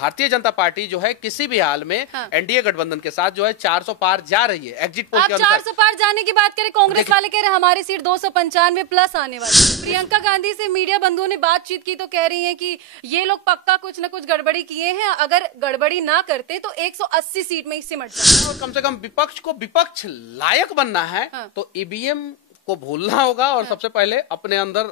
Bharatiya Janata party जो है किसी भी हाल में एनडीए गठबंधन के साथ जो है 400 पार जा रही है। एग्जिट पोल के अनुसार 400 पार जाने की बात करें, कांग्रेस वाले कह रहे हैं हमारी सीट 295 प्लस आने वाली। प्रियंका गांधी से मीडिया बंधुओं ने बातचीत की तो कह रही है कि ये लोग पक्का कुछ न कुछ गड़बड़ी किए हैं, अगर गड़बड़ी ना करते तो 180 सीट में ही सिमट जाते। और कम से कम विपक्ष को विपक्ष लायक बनना है तो ईवीएम को भूलना होगा और सबसे पहले अपने अंदर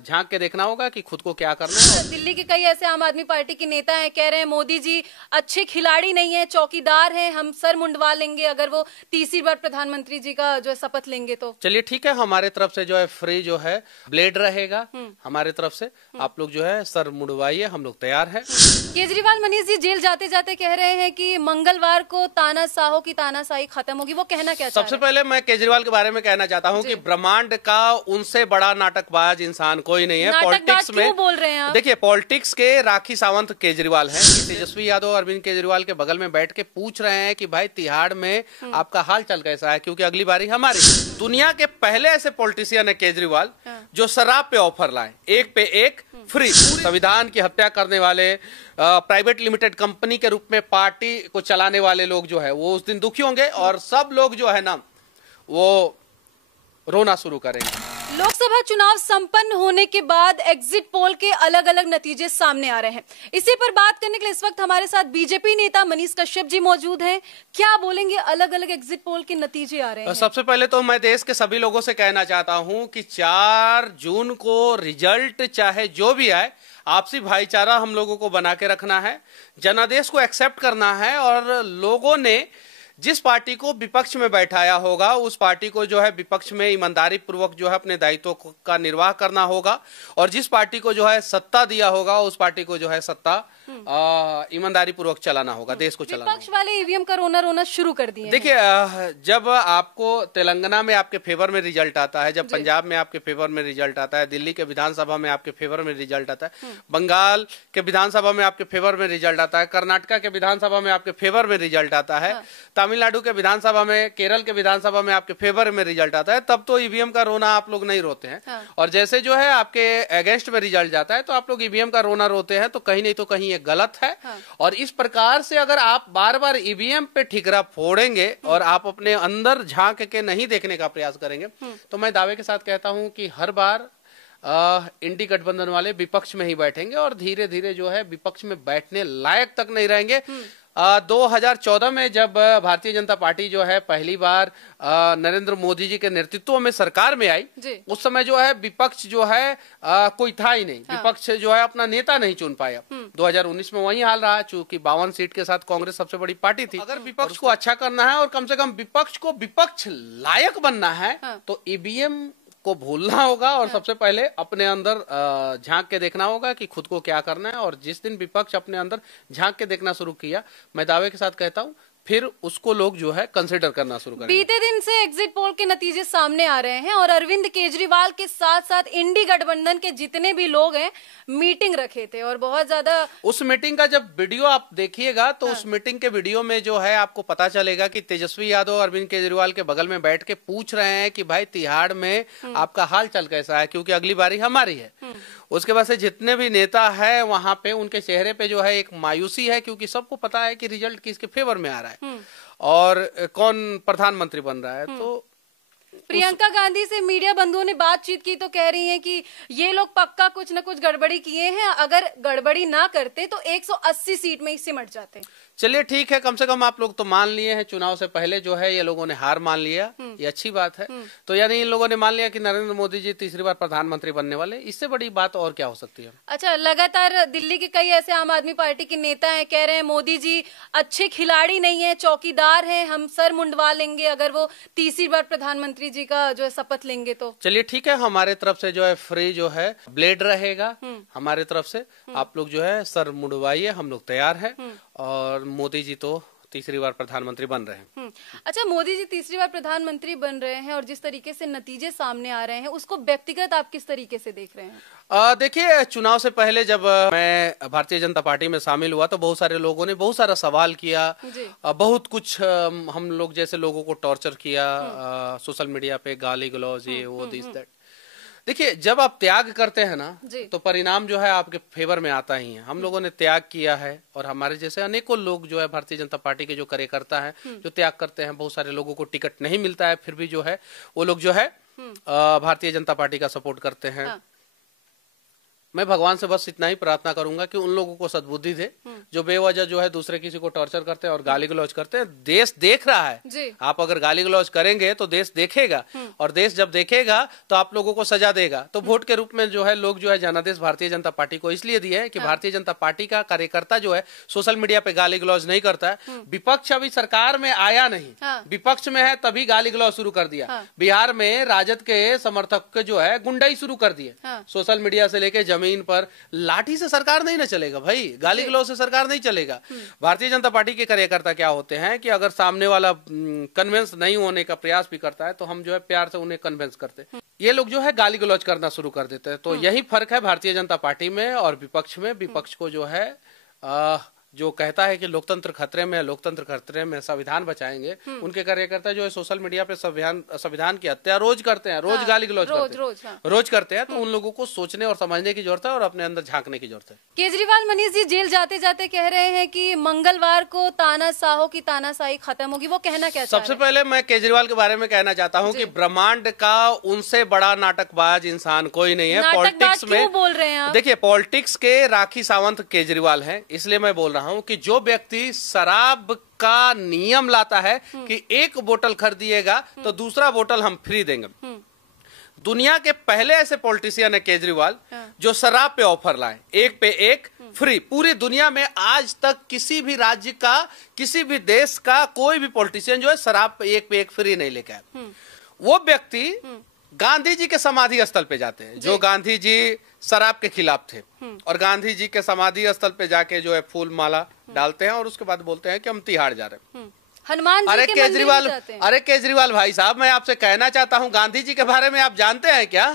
झांक के देखना होगा कि खुद को क्या करना है। दिल्ली के कई ऐसे आम आदमी पार्टी के नेता हैं, कह रहे हैं मोदी जी अच्छे खिलाड़ी नहीं है, चौकीदार हैं, हम सर मुंडवा लेंगे अगर वो तीसरी बार प्रधानमंत्री जी का जो है शपथ लेंगे तो। चलिए ठीक है, हमारे तरफ से जो है फ्री जो है ब्लेड रहेगा हमारे तरफ से, आप लोग जो है सर मुंडवाइए, हम लोग तैयार हैं। केजरीवाल मनीष जी जेल जाते जाते कह रहे हैं कि मंगलवार को तानाशाहों की तानाशाही खत्म होगी, वो कहना क्या चाह रहे हैं? सबसे पहले मैं केजरीवाल के बारे में कहना चाहता हूं कि ब्रह्मांड का उनसे बड़ा नाटकबाज इंसान कोई नहीं है। पॉलिटिक्स में बोल रहे हैं, देखिए पॉलिटिक्स के राखी सावंत केजरीवाल हैं। तेजस्वी यादव अरविंद केजरीवाल के बगल में बैठ के पूछ रहे हैं कि भाई तिहाड़ में आपका हाल चल कैसा है, क्योंकि अगली बारी हमारी। दुनिया के पहले ऐसे पॉलिटिशियन है केजरीवाल जो शराब पे ऑफर लाए, एक पे एक फ्री। संविधान की हत्या करने वाले, प्राइवेट लिमिटेड कंपनी के रूप में पार्टी को चलाने वाले लोग जो है वो उस दिन दुखी होंगे और सब लोग जो है ना वो रोना शुरू करेंगे। लोकसभा चुनाव संपन्न होने के बाद एग्जिट पोल के अलग अलग नतीजे सामने आ रहे हैं। इसी पर बात करने के लिए इस वक्त हमारे साथ बीजेपी नेता मनीष कश्यप जी मौजूद हैं। क्या बोलेंगे, अलग अलग एग्जिट पोल के नतीजे आ रहे हैं? सबसे पहले तो मैं देश के सभी लोगों से कहना चाहता हूं कि 4 जून को रिजल्ट चाहे जो भी आए, आपसी भाईचारा हम लोगों को बना के रखना है, जनादेश को एक्सेप्ट करना है और लोगों ने जिस पार्टी को विपक्ष में बैठाया होगा उस पार्टी को जो है विपक्ष में ईमानदारी पूर्वक जो है अपने दायित्व का निर्वाह करना होगा और जिस पार्टी को जो है सत्ता दिया होगा उस पार्टी को जो है सत्ता ईमानदारी पूर्वक चलाना होगा, देश को चलाना। विपक्ष वाले ईवीएम का रोना शुरू कर दिए। देखिए जब आपको तेलंगाना में आपके फेवर में रिजल्ट आता है, जब पंजाब में आपके फेवर में रिजल्ट आता है, दिल्ली के विधानसभा में आपके फेवर में रिजल्ट आता है, बंगाल के विधानसभा में आपके फेवर में रिजल्ट आता है, कर्नाटका के विधानसभा में आपके फेवर में रिजल्ट आता है, तमिलनाडु के विधानसभा में, केरल के विधानसभा में आपके फेवर में रिजल्ट आता है, तब तो ईवीएम का रोना आप लोग नहीं रोते हैं। और जैसे जो है आपके अगेंस्ट में रिजल्ट जाता है तो आप लोग ईवीएम का रोना रोते हैं, तो कहीं नहीं तो कहीं ये गलत है। और इस प्रकार से अगर आप बार बार ईवीएम पे ठिकरा फोड़ेंगे और आप अपने अंदर झांक के नहीं देखने का प्रयास करेंगे तो मैं दावे के साथ कहता हूं कि हर बार इंडी गठबंधन वाले विपक्ष में ही बैठेंगे और धीरे धीरे जो है विपक्ष में बैठने लायक तक नहीं रहेंगे। 2014 में जब भारतीय जनता पार्टी जो है पहली बार नरेंद्र मोदी जी के नेतृत्व में सरकार में आई, उस समय जो है विपक्ष जो है कोई था ही नहीं। विपक्ष जो है अपना नेता नहीं चुन पाया। 2019 में वही हाल रहा, चूंकि 52 सीट के साथ कांग्रेस सबसे बड़ी पार्टी थी। अगर विपक्ष को अच्छा करना है और कम से कम विपक्ष को विपक्ष लायक बनना है तो ईवीएम को भूलना होगा और सबसे पहले अपने अंदर झांक के देखना होगा कि खुद को क्या करना है। और जिस दिन विपक्ष अपने अंदर झांक के देखना शुरू किया, मैं दावे के साथ कहता हूं फिर उसको लोग जो है कंसिडर करना शुरू करेंगे। बीते दिन से एग्जिट पोल के नतीजे सामने आ रहे हैं और अरविंद केजरीवाल के साथ साथ इंडी गठबंधन के जितने भी लोग हैं मीटिंग रखे थे और बहुत ज्यादा उस मीटिंग का जब वीडियो आप देखिएगा तो उस मीटिंग के वीडियो में जो है आपको पता चलेगा कि तेजस्वी यादव अरविंद केजरीवाल के बगल में बैठ के पूछ रहे हैं कि भाई तिहाड़ में आपका हाल चल कैसा है, क्योंकि अगली बारी हमारी है। उसके बाद से जितने भी नेता है वहां पे उनके चेहरे पे जो है एक मायूसी है, क्योंकि सबको पता है कि रिजल्ट किसके फेवर में आ रहा है और कौन प्रधानमंत्री बन रहा है। तो प्रियंका गांधी से मीडिया बंधुओं ने बातचीत की तो कह रही हैं कि ये लोग पक्का कुछ न कुछ गड़बड़ी किए हैं, अगर गड़बड़ी ना करते तो 180 सीट में ही सिमट जाते। चलिए ठीक है, कम से कम आप लोग तो मान लिए हैं, चुनाव से पहले जो है ये लोगों ने हार मान लिया, ये अच्छी बात है। तो यानी इन लोगों ने मान लिया कि नरेंद्र मोदी जी तीसरी बार प्रधानमंत्री बनने वाले, इससे बड़ी बात और क्या हो सकती है। अच्छा, लगातार दिल्ली के कई ऐसे आम आदमी पार्टी के नेता हैं, कह रहे हैं मोदी जी अच्छे खिलाड़ी नहीं है, चौकीदार हैं, हम सर मुंडवा लेंगे अगर वो तीसरी बार प्रधानमंत्री जी का जो है शपथ लेंगे तो। चलिए ठीक है, हमारे तरफ से जो है फ्री जो है ब्लेड रहेगा हमारे तरफ से, आप लोग जो है सर मुंडवाइए, हम लोग तैयार हैं। और मोदी जी तो तीसरी बार प्रधानमंत्री बन रहे हैं। अच्छा, मोदी जी तीसरी बार प्रधानमंत्री बन रहे हैं और जिस तरीके से नतीजे सामने आ रहे हैं उसको व्यक्तिगत आप किस तरीके से देख रहे हैं? देखिए, चुनाव से पहले जब मैं भारतीय जनता पार्टी में शामिल हुआ तो बहुत सारे लोगों ने बहुत सारा सवाल किया, बहुत कुछ हम लोग जैसे लोगों को टॉर्चर किया, सोशल मीडिया पे गाली गलौज, ये वो दिस दैट। देखिए, जब आप त्याग करते हैं ना जी। तो परिणाम जो है आपके फेवर में आता ही है। हम लोगों ने त्याग किया है और हमारे जैसे अनेकों लोग जो है भारतीय जनता पार्टी के जो कार्यकर्ता हैं जो त्याग करते हैं, बहुत सारे लोगों को टिकट नहीं मिलता है, फिर भी जो है वो लोग जो है भारतीय जनता पार्टी का सपोर्ट करते हैं। हाँ। मैं भगवान से बस इतना ही प्रार्थना करूंगा कि उन लोगों को सद्बुद्धि दे जो बेवजह जो है दूसरे किसी को टॉर्चर करते हैं और गाली गलौज करते हैं। देश देख रहा है जी। आप अगर गाली गलौज करेंगे तो देश देखेगा, और देश जब देखेगा तो आप लोगों को सजा देगा। तो वोट के रूप में जो है लोग जो है जनादेश भारतीय जनता पार्टी को इसलिए दिए है कि भारतीय जनता पार्टी का कार्यकर्ता जो है सोशल मीडिया पे गाली गलौज नहीं करता है। विपक्ष अभी सरकार में आया नहीं, विपक्ष में है तभी गाली गलौज शुरू कर दिया। बिहार में राजद के समर्थक जो है गुंडाई शुरू कर दिए। सोशल मीडिया से लेके जमीन पर लाठी से सरकार नहीं ना चलेगा भाई, गाली गलौज से सरकार नहीं चलेगा। भारतीय जनता पार्टी के कार्यकर्ता क्या होते हैं कि अगर सामने वाला कन्विंस नहीं होने का प्रयास भी करता है तो हम जो है प्यार से उन्हें कन्विंस करते हैं। ये लोग जो है गाली गलौज करना शुरू कर देते हैं। तो यही फर्क है भारतीय जनता पार्टी में और विपक्ष में। विपक्ष को जो है जो कहता है कि लोकतंत्र खतरे में, लोकतंत्र खतरे में, संविधान बचाएंगे, उनके कार्यकर्ता जो है सोशल मीडिया पे संविधान की हत्या रोज करते हैं, रोज गाली गलौज करते हैं, रोज करते हैं। तो उन लोगों को सोचने और समझने की जरूरत है और अपने अंदर झांकने की जरूरत है। केजरीवाल मनीष जी जेल जाते जाते कह रहे हैं कि मंगलवार को तानाशाहों की तानाशाही खत्म होगी, वो कहना क्या चाह रहे हैं? सबसे पहले मैं केजरीवाल के बारे में कहना चाहता हूँ कि ब्रह्मांड का उनसे बड़ा नाटकबाज इंसान कोई नहीं है। पॉलिटिक्स में बोल रहे हैं, देखिए पॉलिटिक्स के राखी सावंत केजरीवाल हैं, इसलिए मैं बोल रहा हूं कि जो व्यक्ति शराब का नियम लाता है कि एक बोतल खरीदिएगा तो दूसरा बोतल हम फ्री देंगे। दुनिया के पहले ऐसे पॉलिटिशियन है केजरीवाल जो शराब पे ऑफर लाए, एक पे एक फ्री। पूरी दुनिया में आज तक किसी भी राज्य का, किसी भी देश का कोई भी पॉलिटिशियन जो है शराब पे एक फ्री नहीं लेके आया। वो व्यक्ति गांधी जी के समाधि स्थल पे जाते हैं, जो गांधी जी शराब के खिलाफ थे, और गांधी जी के समाधि स्थल पे जाके जो है फूल माला डालते हैं और उसके बाद बोलते हैं कि हम तिहाड़ जा रहे हैं। हनुमान जी अरे के केजरीवाल, जाते हैं। अरे केजरीवाल भाई साहब, मैं आपसे कहना चाहता हूं गांधी जी के बारे में आप जानते हैं क्या?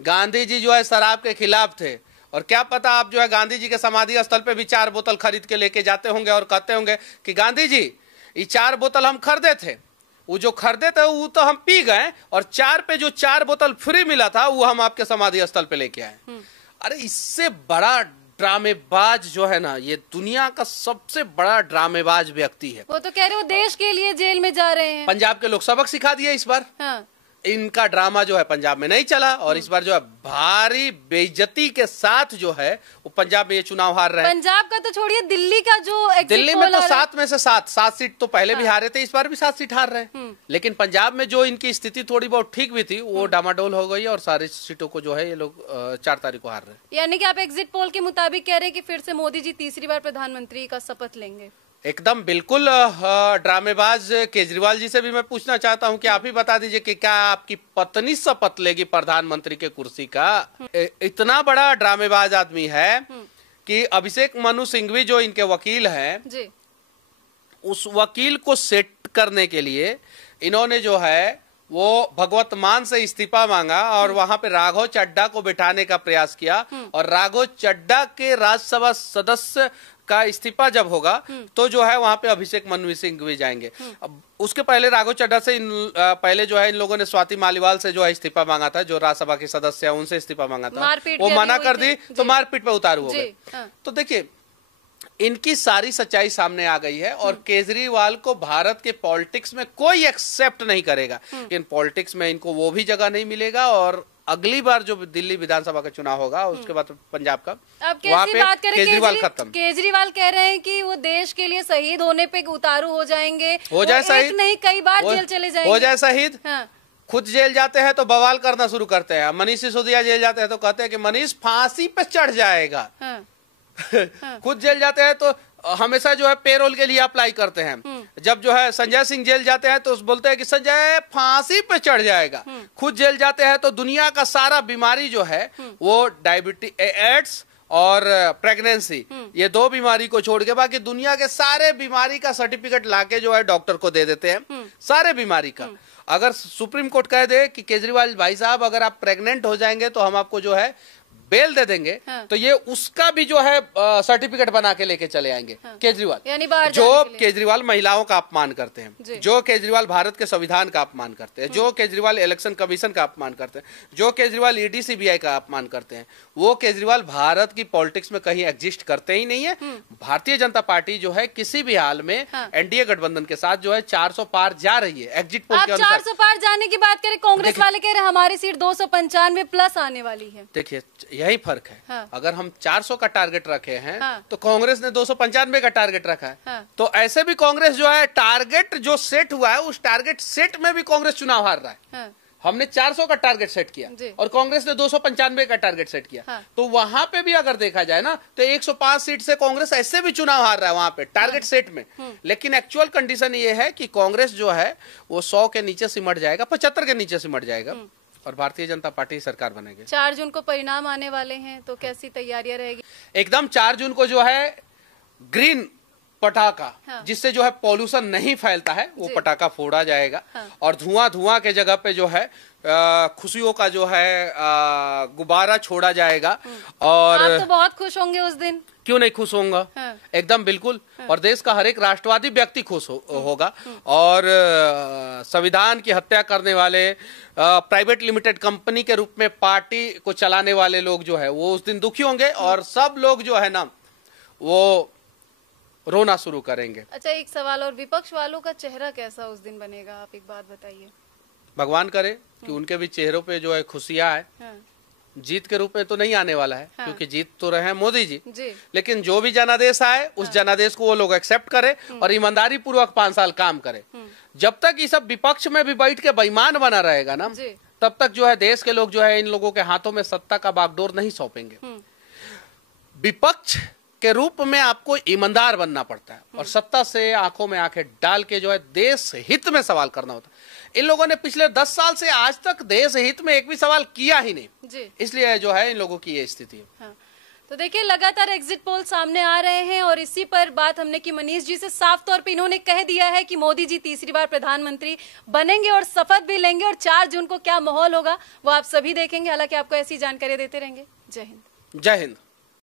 गांधी जी जो है शराब के खिलाफ थे, और क्या पता आप जो है गांधी जी के समाधि स्थल पे भी 4 बोतल खरीद के लेके जाते होंगे और कहते होंगे कि गांधी जी ये 4 बोतल हम खरीदे थे, वो जो खरीदे थे वो तो हम पी गए, और 4 पे जो 4 बोतल फ्री मिला था वो हम आपके समाधि स्थल पे लेके आए। अरे इससे बड़ा ड्रामेबाज जो है ना, ये दुनिया का सबसे बड़ा ड्रामेबाज व्यक्ति है। वो तो कह रहे हो देश के लिए जेल में जा रहे हैं। पंजाब के लोग सबक सिखा दिए इस बार। हाँ। इनका ड्रामा जो है पंजाब में नहीं चला, और इस बार जो है भारी बेइज्जती के साथ जो है वो पंजाब में ये चुनाव हार रहे हैं। पंजाब का तो छोड़िए, दिल्ली का जो दिल्ली में तो 7 में से 7 सीट तो पहले भी हारे थे, इस बार भी 7 सीट हार रहे हैं। लेकिन पंजाब में जो इनकी स्थिति थोड़ी बहुत ठीक भी थी वो डामाडोल हो गई, और सारी सीटों को जो है ये लोग 4 तारीख को हार रहे हैं। यानी कि आप एग्जिट पोल के मुताबिक कह रहे हैं कि फिर से मोदी जी तीसरी बार प्रधानमंत्री का शपथ लेंगे? एकदम बिल्कुल। ड्रामेबाज केजरीवाल जी से भी मैं पूछना चाहता हूं कि आप ही बता दीजिए कि क्या आपकी पत्नी शपथ लेगी प्रधानमंत्री के कुर्सी का? इतना बड़ा ड्रामेबाज आदमी है कि अभिषेक मनु सिंघवी जो इनके वकील हैं जी, उस वकील को सेट करने के लिए इन्होंने जो है वो भगवत मान से इस्तीफा मांगा, और वहां पे राघव चड्ढा को बिठाने का प्रयास किया, और राघव चड्ढा के राज्यसभा सदस्य का इस्तीफा जब होगा तो जो है वहां पे अभिषेक मनु सिंघवी जाएंगे। अब उसके पहले राघव चड्ढा से पहले जो है इन लोगों ने स्वाति मालीवाल से जो है इस्तीफा मांगा था, जो राज्यसभा की सदस्य है उनसे इस्तीफा मांगा था, वो मना कर दी तो मारपीट पे उतारू हो गए। तो देखिए इनकी सारी सच्चाई सामने आ गई है, और केजरीवाल को भारत के पॉलिटिक्स में कोई एक्सेप्ट नहीं करेगा। लेकिन पॉलिटिक्स में इनको वो भी जगह नहीं मिलेगा, और अगली बार जो दिल्ली विधानसभा का चुनाव होगा उसके बाद पंजाब का, अब कैसी बात करें, केजरीवाल खत्म। केजरीवाल कह रहे हैं कि वो देश के लिए शहीद होने पे उतारू हो जाएंगे, हो जाए शहीद, नहीं कई बार जेल चले जाएंगे, हो जाए शहीद। हाँ। खुद जेल जाते हैं तो बवाल करना शुरू करते हैं। मनीष सिसोदिया जेल जाते हैं तो कहते हैं कि मनीष फांसी पे चढ़ जाएगा। हाँ। खुद जेल जाते हैं तो हमेशा जो है पेरोल के लिए अप्लाई करते हैं। जब जो है संजय सिंह जेल जाते हैं तो बोलते हैं कि संजय फांसी पे चढ़ जाएगा। खुद जेल जाते हैं तो दुनिया का सारा बीमारी जो है वो डायबिटीज, एड्स और प्रेगनेंसी, ये 2 बीमारी को छोड़ के बाकी दुनिया के सारे बीमारी का सर्टिफिकेट लाके जो है डॉक्टर को दे देते हैं, सारे बीमारी का। अगर सुप्रीम कोर्ट कह दे कि केजरीवाल भाई साहब अगर आप प्रेग्नेंट हो जाएंगे तो हम आपको जो है बेल दे देंगे तो ये उसका भी जो है सर्टिफिकेट बना के लेके चले आएंगे केजरीवाल। यानी बाहर जो केजरीवाल महिलाओं का अपमान करते हैं, जो केजरीवाल भारत के संविधान का अपमान करते हैं, जो केजरीवाल इलेक्शन कमीशन का अपमान करते हैं, जो केजरीवाल ईडी सीबीआई का अपमान करते हैं, वो केजरीवाल भारत की पॉलिटिक्स में कहीं एग्जिस्ट करते ही नहीं है। भारतीय जनता पार्टी जो है किसी भी हाल में एनडीए गठबंधन के साथ जो है 400 पार जा रही है एग्जिट पोल के अनुसार। 400 पार जाने की बात करें, कांग्रेस वाले कह रहे हैं हमारी सीट 295 प्लस आने वाली है। देखिए यही फर्क है। अगर हम 400 का टारगेट रखे हैं तो कांग्रेस ने 295 का टारगेट रखा है। तो ऐसे भी कांग्रेस जो है टारगेट जो सेट हुआ है उस टारगेट सेट में भी कांग्रेस चुनाव हार रहा है। हमने 400 का टारगेट सेट किया और कांग्रेस ने 295 का टारगेट सेट किया। तो वहां पे भी अगर देखा जाए ना तो 105 सीट से कांग्रेस ऐसे भी चुनाव हार रहा है वहां पे टारगेट सेट में। लेकिन एक्चुअल कंडीशन ये है कि कांग्रेस जो है वो 100 के नीचे सिमट जाएगा, 75 के नीचे सिमट जाएगा और भारतीय जनता पार्टी सरकार बनेगी। 4 जून को परिणाम आने वाले हैं तो कैसी तैयारियां रहेगी? एकदम 4 जून को जो है ग्रीन पटाखा, जिससे जो है पॉल्यूशन नहीं फैलता है, वो पटाखा फोड़ा जाएगा और धुआं के जगह पे जो है खुशियों का जो है गुब्बारा छोड़ा जाएगा। और आप तो बहुत खुश होंगे उस दिन। क्यों नहीं खुश होऊंगा? एकदम बिल्कुल। और देश का हर एक राष्ट्रवादी व्यक्ति खुश होगा। और संविधान की हत्या करने वाले प्राइवेट लिमिटेड कंपनी के रूप में पार्टी को चलाने वाले लोग जो है वो उस दिन दुखी होंगे और सब लोग जो है ना वो रोना शुरू करेंगे। अच्छा, एक सवाल और, विपक्ष वालों का चेहरा कैसा उस दिन बनेगा? आप एक बात बताइए। भगवान करे कि उनके भी चेहरों पे जो है खुशियां है। जीत के रूप में तो नहीं आने वाला है क्योंकि जीत तो रहे हैं मोदी जी। लेकिन जो भी जनादेश आए उस जनादेश को वो लोग एक्सेप्ट करे और ईमानदारी पूर्वक 5 साल काम करे। जब तक ये सब विपक्ष में भी बैठ के बेईमान बना रहेगा ना तब तक जो है देश के लोग जो है इन लोगों के हाथों में सत्ता का बागडोर नहीं सौंपेंगे। विपक्ष के रूप में आपको ईमानदार बनना पड़ता है और सत्ता से आंखों में आंखें डाल के जो है देश हित में सवाल करना होता है। इन लोगों ने पिछले 10 साल से आज तक देश हित में एक भी सवाल किया ही नहीं, इसलिए जो है इन लोगों की ये स्थिति है। तो देखिए लगातार एग्जिट पोल सामने आ रहे हैं और इसी पर बात हमने की मनीष जी से। साफ तौर पे इन्होंने कह दिया है कि मोदी जी तीसरी बार प्रधानमंत्री बनेंगे और शपथ भी लेंगे और 4 जून को क्या माहौल होगा वो आप सभी देखेंगे। हालांकि आपको ऐसी जानकारी देते रहेंगे। जय हिंद। जय हिंद।